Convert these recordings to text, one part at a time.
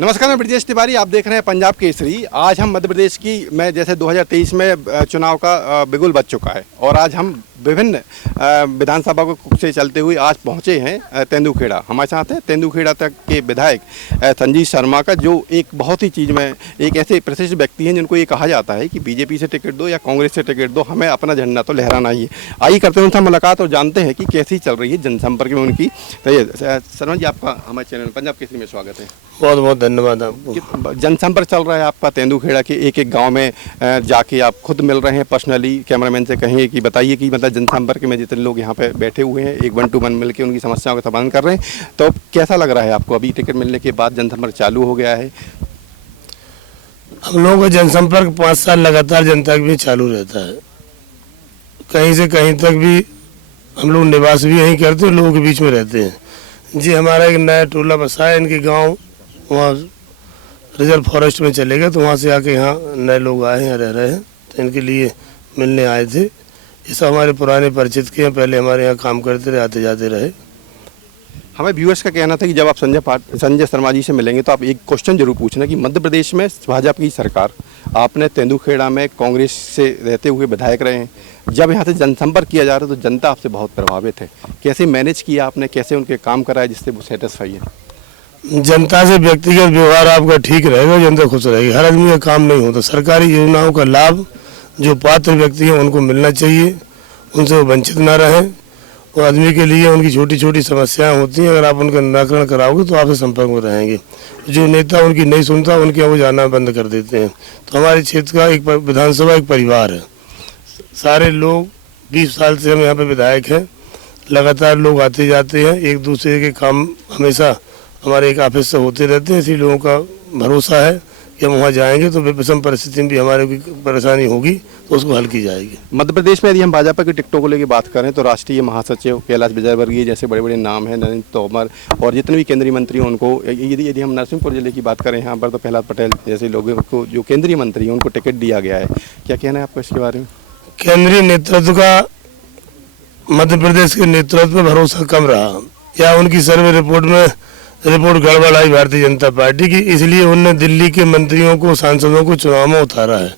नमस्कार, मैं ब्रजेश तिवारी। आप देख रहे हैं पंजाब केसरी। आज हम मध्य प्रदेश की में जैसे 2023 में चुनाव का बिगुल बज चुका है और आज हम विभिन्न विधानसभा को से चलते हुए आज पहुंचे हैं तेंदुखेड़ा। हमारे साथ हैं तेंदुखेड़ा तक के विधायक संजीव शर्मा का, जो एक बहुत ही चीज़ में एक ऐसे प्रतिष्ठित व्यक्ति हैं जिनको ये कहा जाता है कि बीजेपी से टिकट दो या कांग्रेस से टिकट दो, हमें अपना झंडा तो लहराना ही है। आइए करते हैं उनसे मुलाकात और जानते हैं कि कैसी चल रही है जनसंपर्क में उनकी। तो ये शर्मा जी, आपका हमारे चैनल पंजाब केसरी में स्वागत है। बहुत बहुत धन्यवाद आपको। जनसंपर्क चल रहा है आपका तेंदुखेड़ा के एक एक गांव में जाके आप खुद मिल रहे हैं पर्सनली। कैमरामैन से कहेंगे कि बताइए कि मतलब जनसंपर्क में जितने लोग यहाँ पे बैठे हुए हैं एक 1 to 1 मिल के उनकी समस्याओं का समाधान कर रहे हैं, तो कैसा लग रहा है आपको? अभी टिकट मिलने के बाद जनसंपर्क चालू हो गया है। हम लोगों का जनसंपर्क 5 साल लगातार जनता के बीच चालू रहता है। कहीं से कहीं तक भी हम लोग निवास भी यहीं करते हैं, लोगों के बीच में रहते हैं जी। हमारा एक नया टोला बसा है, इनके गाँव वहाँ रिजर्व फॉरेस्ट में चले गए, तो वहाँ से आके यहाँ नए लोग आए हैं, रह रहे हैं, तो इनके लिए मिलने आए थे। ये सब हमारे पुराने परिचित के हैं, पहले हमारे यहाँ काम करते रहे, आते जाते रहे। हमें व्यूअर्स का कहना था कि जब आप संजय शर्मा जी से मिलेंगे तो आप एक क्वेश्चन जरूर पूछना कि मध्य प्रदेश में भाजपा की सरकार, आपने तेंदुखेड़ा में कांग्रेस से रहते हुए विधायक रहे हैं, जब यहाँ से जनसंपर्क किया जा रहा है तो जनता आपसे बहुत प्रभावित है। कैसे मैनेज किया आपने, कैसे उनके काम कराए जिससे वो सेटिस्फाई है? जनता से व्यक्तिगत व्यवहार आपका ठीक रहेगा, जनता खुश रहेगी। हर आदमी का काम नहीं होता। सरकारी योजनाओं का लाभ जो पात्र व्यक्ति हैं उनको मिलना चाहिए, उनसे वो वंचित ना रहें। और आदमी के लिए उनकी छोटी छोटी समस्याएं होती हैं, अगर आप उनका निराकरण कराओगे तो आपसे संपर्क में रहेंगे। जो नेता उनकी नहीं सुनता उनके यहाँ वो जाना बंद कर देते हैं। तो हमारे क्षेत्र का एक विधानसभा एक परिवार है। सारे लोग 20 साल से हम यहाँ पे विधायक हैं, लगातार लोग आते जाते हैं, एक दूसरे के काम हमेशा हमारे एक ऑफिस से होते रहते हैं। इसी लोगों का भरोसा है कि हम वहाँ जाएंगे तो विषम परिस्थिति में भी हमारे कोई परेशानी होगी तो उसको हल की जाएगी। मध्य प्रदेश में यदि हम भाजपा की टिकटों को लेकर बात करें तो राष्ट्रीय महासचिव कैलाश विजयवर्गीय जैसे बड़े बड़े नाम हैं, नरेंद्र तोमर और जितने भी केंद्रीय मंत्री हैं उनको, यदि हम नरसिंहपुर जिले की बात करें यहाँ पर तो प्रहलाद पटेल जैसे लोगों को जो केंद्रीय मंत्री हैं उनको टिकट दिया गया है। क्या कहना है आपको इसके बारे में? केंद्रीय नेतृत्व का मध्य प्रदेश के नेतृत्व पर भरोसा कम रहा, या उनकी सर्वे रिपोर्ट गड़बड़ आई भारतीय जनता पार्टी की, इसलिए उन्होंने दिल्ली के मंत्रियों को, सांसदों को चुनाव में उतारा है।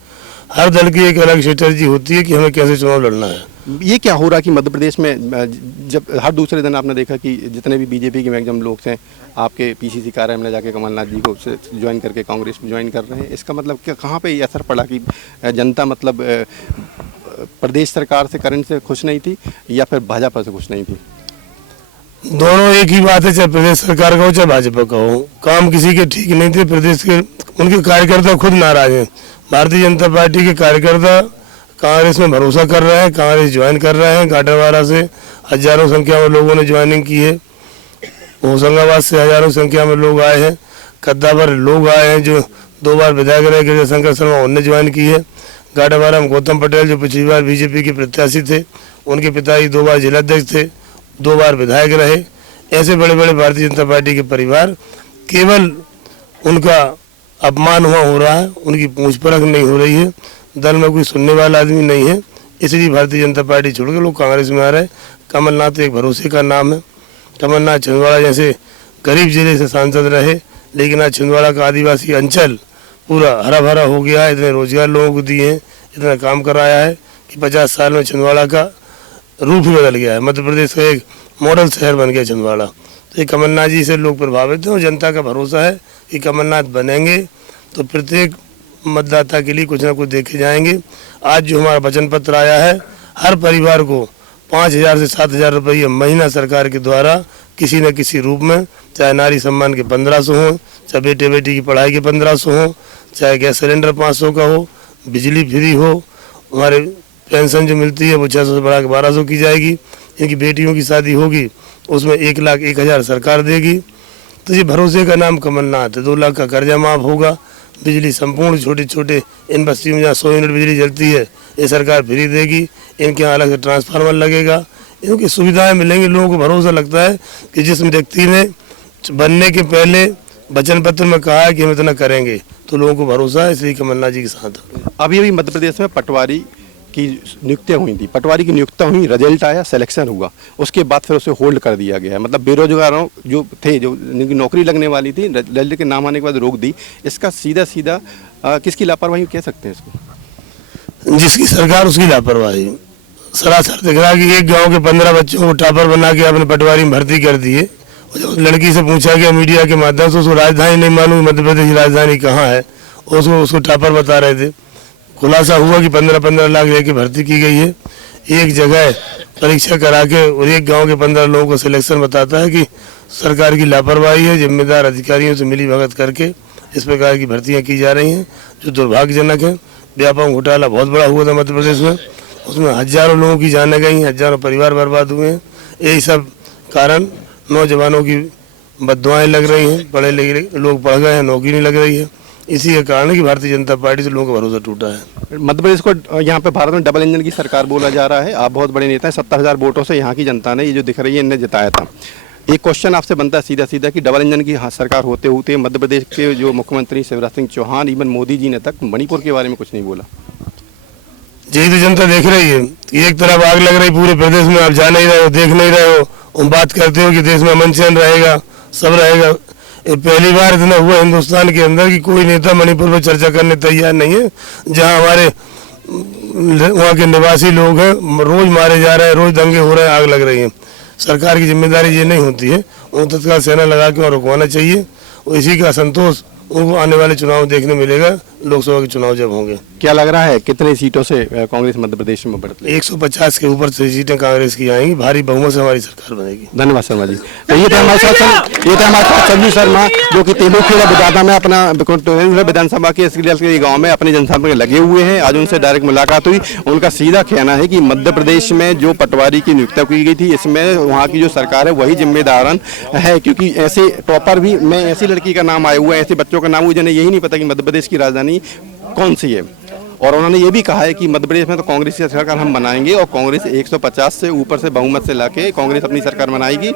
हर दल की एक अलग स्ट्रेटजी होती है कि हमें कैसे चुनाव लड़ना है। ये क्या हो रहा है कि मध्य प्रदेश में जब हर दूसरे दिन आपने देखा कि जितने भी बीजेपी के मैक्सिमम लोग हैं आपके पीसीसी कार्यालय में जाके कमलनाथ जी को ज्वाइन करके कांग्रेस में ज्वाइन कर रहे हैं, इसका मतलब क्या, कहाँ पे ये असर पड़ा कि जनता मतलब प्रदेश सरकार से करंट से खुश नहीं थी या फिर भाजपा से खुश नहीं थी? दोनों एक ही बात है, चाहे प्रदेश सरकार का हो चाहे भाजपा का हो। काम किसी के ठीक नहीं थे। प्रदेश के उनके कार्यकर्ता खुद नाराज हैं। भारतीय जनता पार्टी के कार्यकर्ता कांग्रेस में भरोसा कर रहे हैं, कांग्रेस ज्वाइन कर रहे हैं। गाडरवारा से हजारों संख्या में लोगों ने ज्वाइनिंग की है, होशंगाबाद से हजारों संख्या में लोग आए हैं, कद्दावर लोग आए हैं जो 2 बार विधायक रहे, गिरिजा शंकर शर्मा, उन्होंने ज्वाइन की है। गाडरवारा में गौतम पटेल जो पिछली बार बीजेपी के प्रत्याशी थे, उनके पिताजी 2 बार जिलाध्यक्ष थे, 2 बार विधायक रहे। ऐसे बड़े बड़े भारतीय जनता पार्टी के परिवार, केवल उनका अपमान हुआ हो रहा है, उनकी पूछ परख नहीं हो रही है, दल में कोई सुनने वाला आदमी नहीं है, इसलिए भारतीय जनता पार्टी छोड़ के लोग कांग्रेस में आ रहे हैं। कमलनाथ एक भरोसे का नाम है। कमलनाथ छिंदवाड़ा जैसे गरीब जिले से सांसद रहे, लेकिन आज छिंदवाड़ा का आदिवासी अंचल पूरा हरा भरा हो गया है। इतने रोजगार लोगों को दिए हैं, इतना काम कराया है कि 50 साल में छिंदवाड़ा का रूप ही बदल गया है। मध्य प्रदेश का एक मॉडल शहर बन गया छिंदवाड़ा। तो ये कमलनाथ जी से लोग प्रभावित हैं और जनता का भरोसा है कि कमलनाथ बनेंगे तो प्रत्येक मतदाता के लिए कुछ ना कुछ देखे जाएंगे। आज जो हमारा वचन पत्र आया है, हर परिवार को 5,000 से 7,000 रुपये महीना सरकार के द्वारा किसी न किसी रूप में, चाहे नारी सम्मान के 1500 हों, चाहे बेटे बेटी की पढ़ाई के 1500 हों, चाहे गैस सिलेंडर 500 का हो, बिजली फ्री हो, हमारे पेंशन जो मिलती है वो 600 से बढ़ा के 1200 की जाएगी। इनकी बेटियों की शादी होगी उसमें 1,01,000 सरकार देगी। तो ये भरोसे का नाम कमलनाथ है। 2 लाख का कर्जा माफ होगा। बिजली संपूर्ण छोटे छोटे इन बस्तियों में जहाँ 100 यूनिट बिजली जलती है ये सरकार फ्री देगी। इनके यहाँ अलग से ट्रांसफार्मर लगेगा, इनकी सुविधाएं मिलेंगी। लोगों को भरोसा लगता है कि जिस व्यक्ति ने बनने के पहले वचन पत्र में कहा है कि हम इतना करेंगे, तो लोगों को भरोसा है, इसलिए कमलनाथ जी के साथ। अभी मध्य प्रदेश में पटवारी की नियुक्तियाँ हुई थी, पटवारी की नियुक्तियाँ हुई, रिजल्ट आया, सिलेक्शन हुआ, उसके बाद फिर उसे होल्ड कर दिया गया है। मतलब बेरोजगारों जो थे, जो जिनकी नौकरी लगने वाली थी, रिजल्ट के नाम आने के बाद रोक दी। इसका सीधा सीधा किसकी लापरवाही कह सकते हैं इसको? जिसकी सरकार उसकी लापरवाही सरासर दिख रहा है कि एक गांव के 15 बच्चों को टॉपर बना के अपने पटवारी में भर्ती कर दिए। जब लड़की से पूछा गया मीडिया के माध्यम से, उसको राजधानी नहीं मालूम, मध्य प्रदेश की राजधानी कहाँ है, उसको टॉपर बता रहे थे। खुलासा हुआ कि 15-15 लाख लेके भर्ती की गई है। एक जगह परीक्षा करा के और एक गांव के 15 लोगों को सिलेक्शन बताता है कि सरकार की लापरवाही है। जिम्मेदार अधिकारियों से मिली भगत करके इस प्रकार की भर्तियां की जा रही हैं, जो दुर्भाग्यजनक है। व्यापक घोटाला बहुत बड़ा हुआ था मध्य प्रदेश में, उसमें हजारों लोगों की जानें गई, हजारों परिवार बर्बाद हुए हैं। यही सब कारण नौजवानों की बददुआएं लग रही हैं, पढ़े लिखे लोग पढ़ गए हैं, नौकरी नहीं लग रही है। इसी के कारण है कि भारतीय जनता पार्टी से लोगों का भरोसा टूटा है। मध्य प्रदेश को यहाँ पे भारत में डबल इंजन की सरकार बोला जा रहा है। आप बहुत बड़े नेता हैं, 70,000 वोटों से यहाँ की जनता ने ये जो दिख रही है इन्हें जिताया था। एक क्वेश्चन आपसे बनता है सीधा सीधा कि डबल इंजन की सरकार होते होते मध्य प्रदेश के जो मुख्यमंत्री शिवराज सिंह चौहान, इवन मोदी जी ने तक मणिपुर के बारे में कुछ नहीं बोला। यही तो जनता देख रही है कि एक तरफ आग लग रही पूरे प्रदेश में, आप जा नहीं रहे हो, देख नहीं रहे हो, और बात करते हो कि देश में अमन चैन रहेगा, सब रहेगा। ये पहली बार इतना हुआ हिंदुस्तान के अंदर कि कोई नेता मणिपुर में चर्चा करने तैयार नहीं है, जहां हमारे वहाँ के निवासी लोग हैं, रोज मारे जा रहे हैं, रोज दंगे हो रहे हैं, आग लग रही है। सरकार की जिम्मेदारी ये नहीं होती है, उनको तत्काल सेना लगा के वहाँ रुकवाना चाहिए, और इसी का संतोष उनको आने वाले चुनाव देखने मिलेगा, लोकसभा के चुनाव जब होंगे। क्या लग रहा है कितनी सीटों से कांग्रेस मध्य प्रदेश में बढ़ती है? 150 के ऊपर से सीटें कांग्रेस की आएंगी, भारी बहुमत से हमारी सरकार बनेगी। धन्यवाद शर्मा जी। तो ये थे हमारे साथ संजू शर्मा, जो कि तेंदुखेड़ा विधाता में अपना विधानसभा के इसके गाँव में अपनी जनसभा में लगे हुए हैं। आज उनसे डायरेक्ट मुलाकात हुई। उनका सीधा कहना है कि मध्य प्रदेश में जो पटवारी की नियुक्ति की गई थी, इसमें वहाँ की जो सरकार है वही जिम्मेदार है, क्योंकि ऐसे टॉपर भी में ऐसी लड़की का नाम आया हुआ है, ऐसे बच्चों का नाम हुआ जिन्हें यही नहीं पता कि मध्य प्रदेश की राजधानी कौन सी है। और उन्होंने ये भी कहा है कि मध्य प्रदेश में तो कांग्रेस की सरकार हम बनाएंगे, और कांग्रेस 150 से ऊपर से बहुमत से लाके कांग्रेस अपनी सरकार बनाएगी।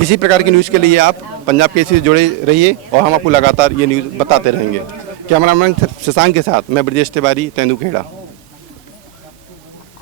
इसी प्रकार की न्यूज़ के लिए आप पंजाब केसरी से जुड़े रहिए, और हम आपको लगातार ये न्यूज़ बताते रहेंगे। कैमरामैन शशांक के साथ मैं ब्रजेश तिवारी, तेंदुखेड़ा।